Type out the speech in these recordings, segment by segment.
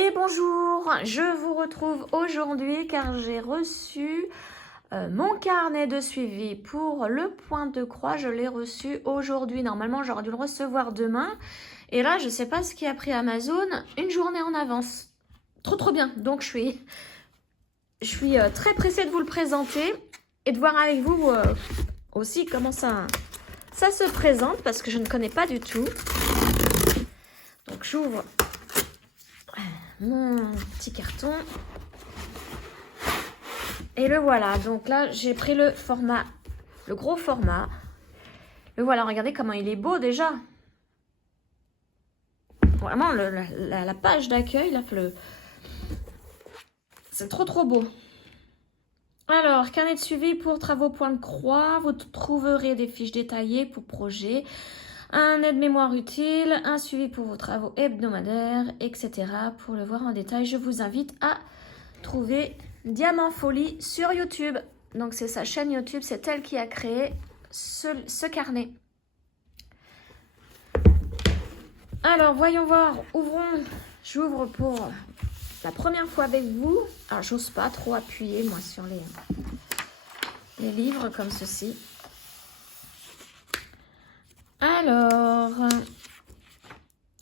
Et bonjour, je vous retrouve aujourd'hui car j'ai reçu mon carnet de suivi pour le point de croix. Je l'ai reçu aujourd'hui. Normalement, j'aurais dû le recevoir demain. Et là, je ne sais pas ce qui a pris Amazon, une journée en avance. Trop bien. Donc, je suis très pressée de vous le présenter et de voir avec vous aussi comment ça se présente parce que je ne connais pas du tout. Donc, j'ouvre mon petit carton. Et le voilà. Donc là, j'ai pris le format, le gros format. Le voilà, regardez comment il est beau déjà. Vraiment, la page d'accueil, là, c'est trop beau. Alors, carnet de suivi pour travaux point de croix. Vous trouverez des fiches détaillées pour projet, un aide-mémoire utile, un suivi pour vos travaux hebdomadaires, etc. Pour le voir en détail, je vous invite à trouver Diamant Folie sur YouTube. Donc, c'est sa chaîne YouTube, c'est elle qui a créé ce carnet. Alors, voyons voir, ouvrons. J'ouvre pour la première fois avec vous. Alors, j'ose pas trop appuyer, moi, sur les livres comme ceci.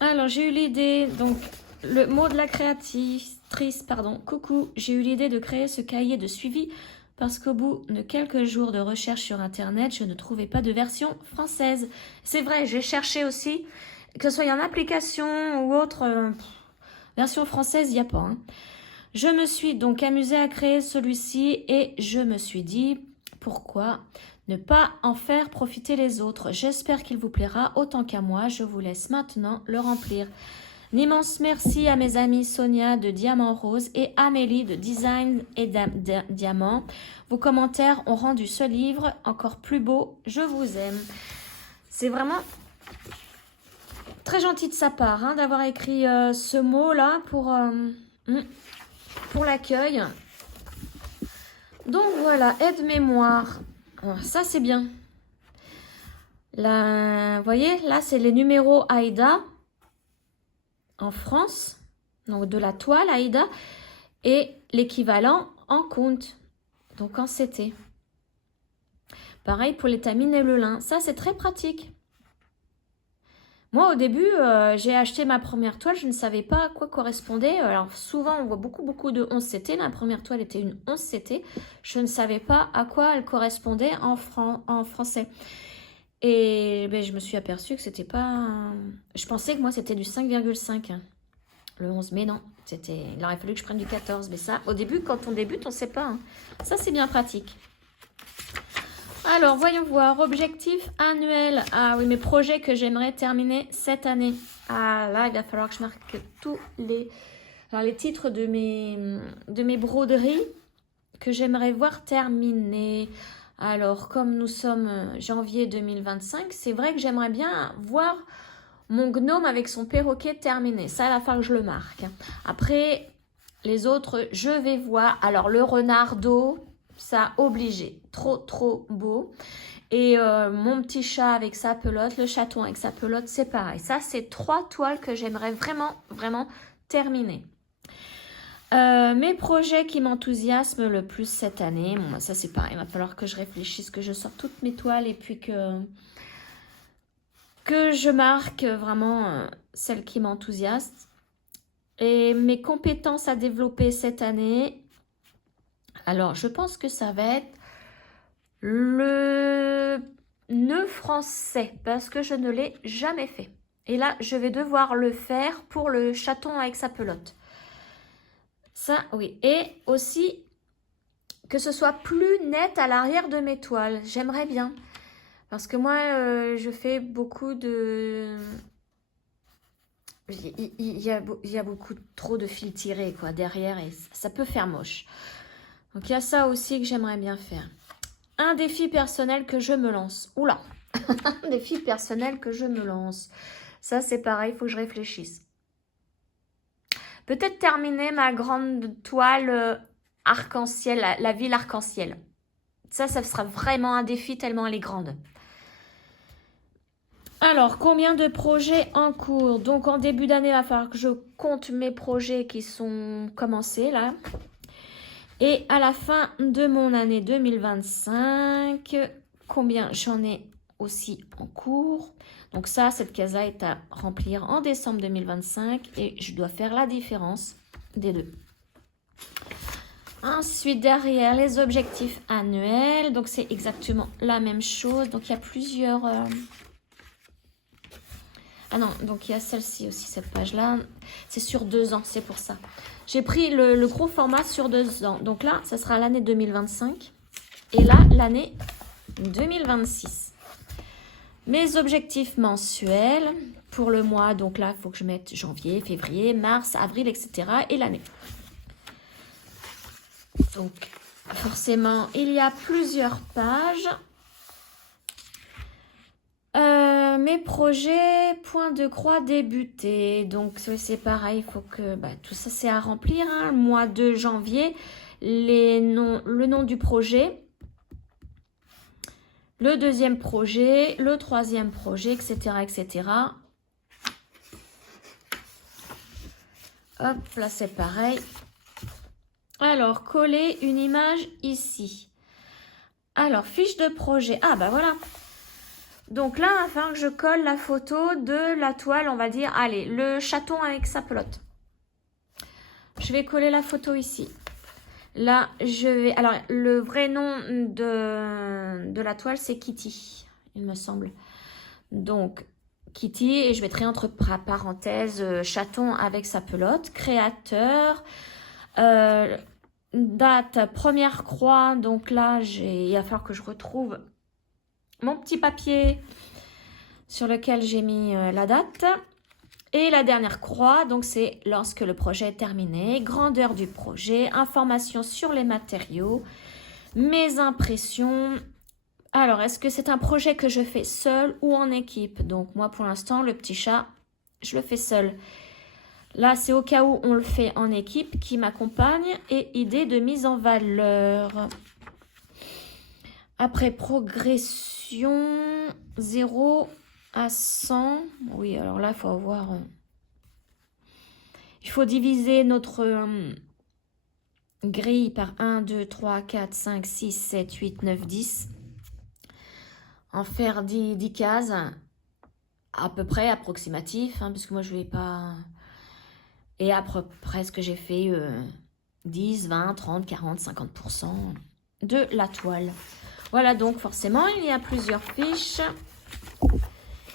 Alors j'ai eu l'idée, donc, le mot de la créatrice, pardon, coucou, j'ai eu l'idée de créer ce cahier de suivi parce qu'au bout de quelques jours de recherche sur Internet, je ne trouvais pas de version française. C'est vrai, j'ai cherché aussi, que ce soit en application ou autre, version française, il n'y a pas. Hein. Je me suis donc amusée à créer celui-ci et je me suis dit, pourquoi ne pas en faire profiter les autres? J'espère qu'il vous plaira autant qu'à moi. Je vous laisse maintenant le remplir. Un immense merci à mes amies Sonia de Diamant Rose et Amélie de Design et Diamant. Vos commentaires ont rendu ce livre encore plus beau. Je vous aime. C'est vraiment très gentil de sa part hein, d'avoir écrit ce mot-là pour l'accueil. Donc voilà, aide-mémoire. Ça, c'est bien. Là, vous voyez, là, c'est les numéros AIDA en France. Donc, de la toile AIDA. Et l'équivalent en compte. Donc, en CT. Pareil pour l'étamine et le lin. Ça, c'est très pratique. Moi, au début, j'ai acheté ma première toile. Je ne savais pas à quoi correspondait. Alors, souvent, on voit beaucoup de 11 CT. La première toile était une 11 CT. Je ne savais pas à quoi elle correspondait en français. Et ben, je me suis aperçue que c'était pas... Je pensais que moi, c'était du 5,5. Le 11, mais non. Il aurait fallu que je prenne du 14. Mais ça, au début, quand on débute, on ne sait pas. Hein. Ça, c'est bien pratique. Alors, voyons voir. Objectif annuel. Ah oui, mes projets que j'aimerais terminer cette année. Ah là, il va falloir que je marque tous les titres de mes broderies que j'aimerais voir terminer. Alors, comme nous sommes janvier 2025, c'est vrai que j'aimerais bien voir mon gnome avec son perroquet terminé. Ça, il va falloir que je le marque. Après, les autres, je vais voir. Alors, le renard d'eau, ça, obligé. Trop beau. Et mon petit chat avec sa pelote, le chaton avec sa pelote, c'est pareil. Ça, c'est 3 toiles que j'aimerais vraiment terminer. Mes projets qui m'enthousiasment le plus cette année, bon, ça c'est pareil, il va falloir que je réfléchisse, que je sorte toutes mes toiles et puis que je marque vraiment celles qui m'enthousiasment. Et mes compétences à développer cette année, alors je pense que ça va être le nœud français parce que je ne l'ai jamais fait. Et là, je vais devoir le faire pour le chaton avec sa pelote. Ça, oui. Et aussi, que ce soit plus net à l'arrière de mes toiles. J'aimerais bien. Parce que moi, je fais beaucoup de... Il y a beaucoup trop de fils tirés quoi, derrière et ça peut faire moche. Donc, il y a ça aussi que j'aimerais bien faire. Un défi personnel que je me lance. Oula. Un défi personnel que je me lance. Ça, c'est pareil, il faut que je réfléchisse. Peut-être terminer ma grande toile arc-en-ciel, la ville arc-en-ciel. Ça sera vraiment un défi tellement elle est grande. Alors, combien de projets en cours? Donc, en début d'année, il va falloir que je compte mes projets qui sont commencés, là. Et à la fin de mon année 2025, combien j'en ai aussi en cours? Donc ça, cette case-là est à remplir en décembre 2025 et je dois faire la différence des deux. Ensuite, derrière, les objectifs annuels. Donc, c'est exactement la même chose. Donc, il y a plusieurs... Ah non, donc il y a celle-ci aussi, cette page-là. C'est sur 2 ans, c'est pour ça. J'ai pris le gros format sur 2 ans. Donc là, ça sera l'année 2025. Et là, l'année 2026. Mes objectifs mensuels pour le mois. Donc là, il faut que je mette janvier, février, mars, avril, etc. Et l'année. Donc, forcément, il y a plusieurs pages. Mes projets, point de croix débuté. Donc, c'est pareil, il faut que... tout ça, c'est à remplir. Hein. Le mois de janvier, le nom du projet, le deuxième projet, le troisième projet, etc., etc. Hop, là, c'est pareil. Alors, coller une image ici. Alors, fiche de projet. Ah, bah voilà. Donc là, il va falloir que je colle la photo de la toile, on va dire, allez, le chaton avec sa pelote. Je vais coller la photo ici. Là, je vais... Alors, le vrai nom de la toile, c'est Kitty, il me semble. Donc, Kitty, et je mettrai entre parenthèses chaton avec sa pelote. Créateur, date, première croix. Donc là, il va falloir que je retrouve mon petit papier sur lequel j'ai mis la date. Et la dernière croix, donc c'est lorsque le projet est terminé. Grandeur du projet, information sur les matériaux, mes impressions. Alors, est-ce que c'est un projet que je fais seul ou en équipe? Donc moi, pour l'instant, le petit chat, je le fais seul. Là, c'est au cas où on le fait en équipe qui m'accompagne. Et idée de mise en valeur. Après, progression, 0 à 100. Oui, alors là, il faut avoir... il faut diviser notre grille par 1, 2, 3, 4, 5, 6, 7, 8, 9, 10. En faire 10 cases, à peu près approximatif, hein, parce que moi, je ne vais pas... Et après, ce que j'ai fait 10, 20, 30, 40, 50% de la toile. Voilà, donc forcément, il y a plusieurs fiches.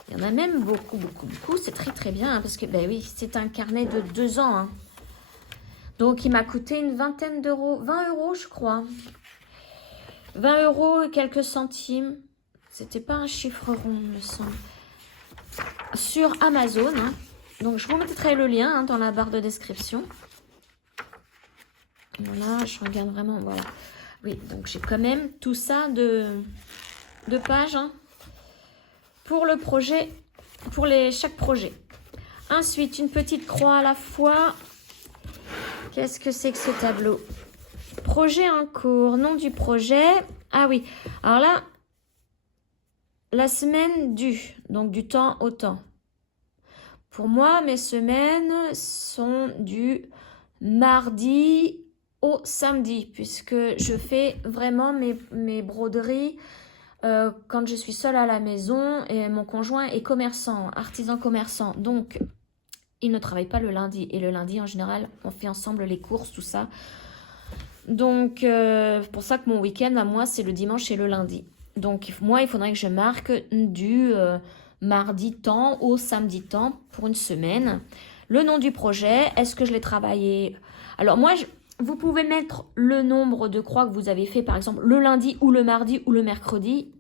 Il y en a même beaucoup, beaucoup, beaucoup. C'est très, très bien, hein, parce que, ben oui, c'est un carnet de 2 ans. Hein. Donc, il m'a coûté une vingtaine d'euros. 20 euros, je crois. 20 euros et quelques centimes. C'était pas un chiffre rond, me semble. Sur Amazon. Hein. Donc, je vous mettrai le lien hein, dans la barre de description. Voilà, je regarde vraiment, voilà. Oui, donc j'ai quand même tout ça de pages hein, pour le projet, pour chaque projet. Ensuite, une petite croix à la fois. Qu'est-ce que c'est que ce tableau? Projet en cours, nom du projet. Ah oui, alors là, la semaine du, donc du temps au temps. Pour moi, mes semaines sont du mardi au samedi, puisque je fais vraiment mes broderies quand je suis seule à la maison et mon conjoint est commerçant, artisan commerçant. Donc, il ne travaille pas le lundi. Et le lundi, en général, on fait ensemble les courses, tout ça. Donc, pour ça que mon week-end, à moi, c'est le dimanche et le lundi. Donc, moi, il faudrait que je marque du mardi temps au samedi temps pour une semaine. Le nom du projet, est-ce que je l'ai travaillé? Alors, moi, vous pouvez mettre le nombre de croix que vous avez fait, par exemple, le lundi ou le mardi ou le mercredi.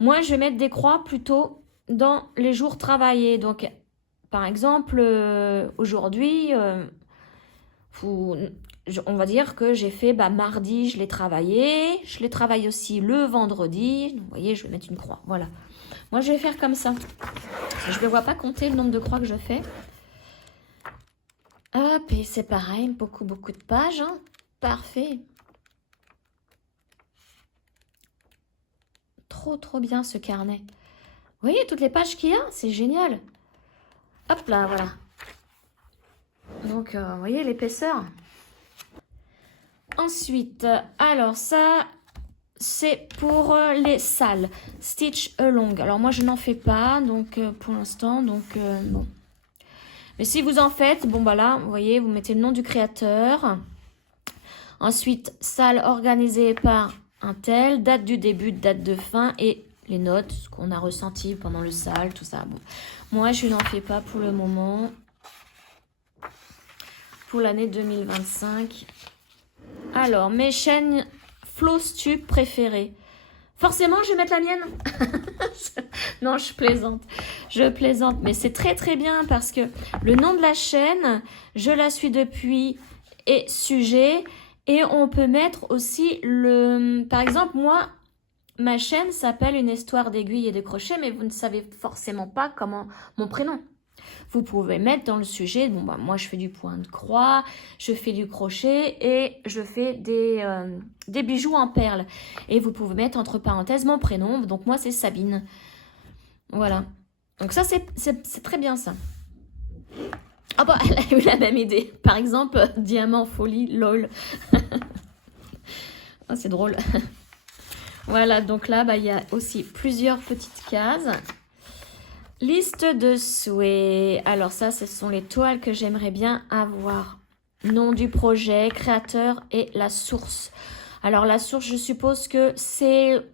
Moi, je vais mettre des croix plutôt dans les jours travaillés. Donc, par exemple, aujourd'hui, on va dire que j'ai fait mardi, je l'ai travaillé. Je l'ai travaillé aussi le vendredi. Vous voyez, je vais mettre une croix. Voilà. Moi, je vais faire comme ça. Je ne vois pas compter le nombre de croix que je fais. Hop, et c'est pareil, beaucoup, beaucoup de pages. Hein. Parfait. Trop, trop bien ce carnet. Vous voyez toutes les pages qu'il y a? C'est génial. Hop là, voilà. Donc, vous voyez l'épaisseur. Ensuite, alors ça, c'est pour les salles. Stitch along. Alors moi, je n'en fais pas, donc pour l'instant, donc bon. Mais si vous en faites, bon bah là, vous voyez, vous mettez le nom du créateur. Ensuite, salle organisée par un tel, date du début, date de fin et les notes, ce qu'on a ressenti pendant le salle, tout ça. Bon. Moi, je n'en fais pas pour le moment. Pour l'année 2025. Alors, mes chaînes Flowstube préférées. Forcément, je vais mettre la mienne. Non, je plaisante. Je plaisante. Mais c'est très très bien parce que le nom de la chaîne, je la suis depuis et sujet. Et on peut mettre aussi le... Par exemple, moi, ma chaîne s'appelle Une histoire d'aiguille et de crochet, mais vous ne savez forcément pas comment mon prénom. Vous pouvez mettre dans le sujet, bon bah moi je fais du point de croix, je fais du crochet et je fais des bijoux en perles. Et vous pouvez mettre entre parenthèses mon prénom, donc moi c'est Sabine. Voilà. Donc ça c'est très bien ça. Ah bah elle a eu la même idée. Par exemple, diamant, folie, lol. Oh, c'est drôle. Voilà, donc là bah, il y a aussi plusieurs petites cases. Liste de souhaits. Alors ça, ce sont les toiles que j'aimerais bien avoir. Nom du projet, créateur et la source. Alors la source, je suppose que c'est,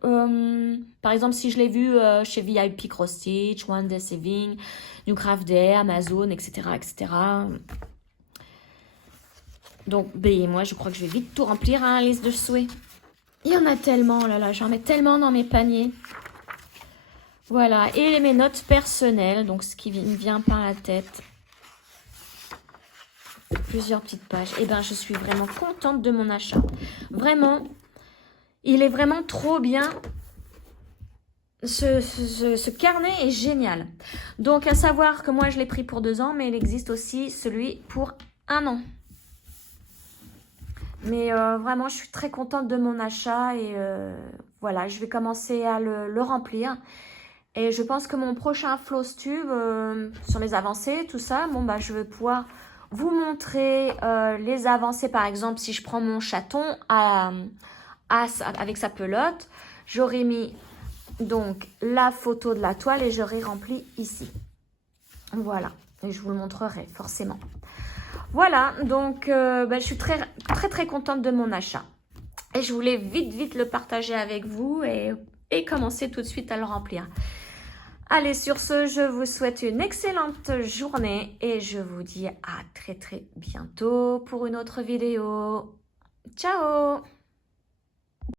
par exemple, si je l'ai vu chez VIP Cross Stitch, One Day Saving, New Craft Day, Amazon, etc., etc. Donc, ben, moi, je crois que je vais vite tout remplir, hein, liste de souhaits. Il y en a tellement, oh là là, j'en mets tellement dans mes paniers. Voilà, et mes notes personnelles, donc ce qui me vient par la tête. Plusieurs petites pages. Et ben, je suis vraiment contente de mon achat. Vraiment, il est vraiment trop bien. Ce carnet est génial. Donc, à savoir que moi, je l'ai pris pour 2 ans, mais il existe aussi celui pour 1 an. Mais vraiment, je suis très contente de mon achat et voilà, je vais commencer à le remplir. Et je pense que mon prochain Flowstube, sur les avancées, tout ça, bon bah je vais pouvoir vous montrer les avancées. Par exemple, si je prends mon chaton avec sa pelote, j'aurais mis donc la photo de la toile et j'aurais rempli ici. Voilà, et je vous le montrerai forcément. Voilà, donc bah, je suis très très très contente de mon achat. Et je voulais vite le partager avec vous et commencer tout de suite à le remplir. Allez, sur ce, je vous souhaite une excellente journée et je vous dis à très bientôt pour une autre vidéo. Ciao!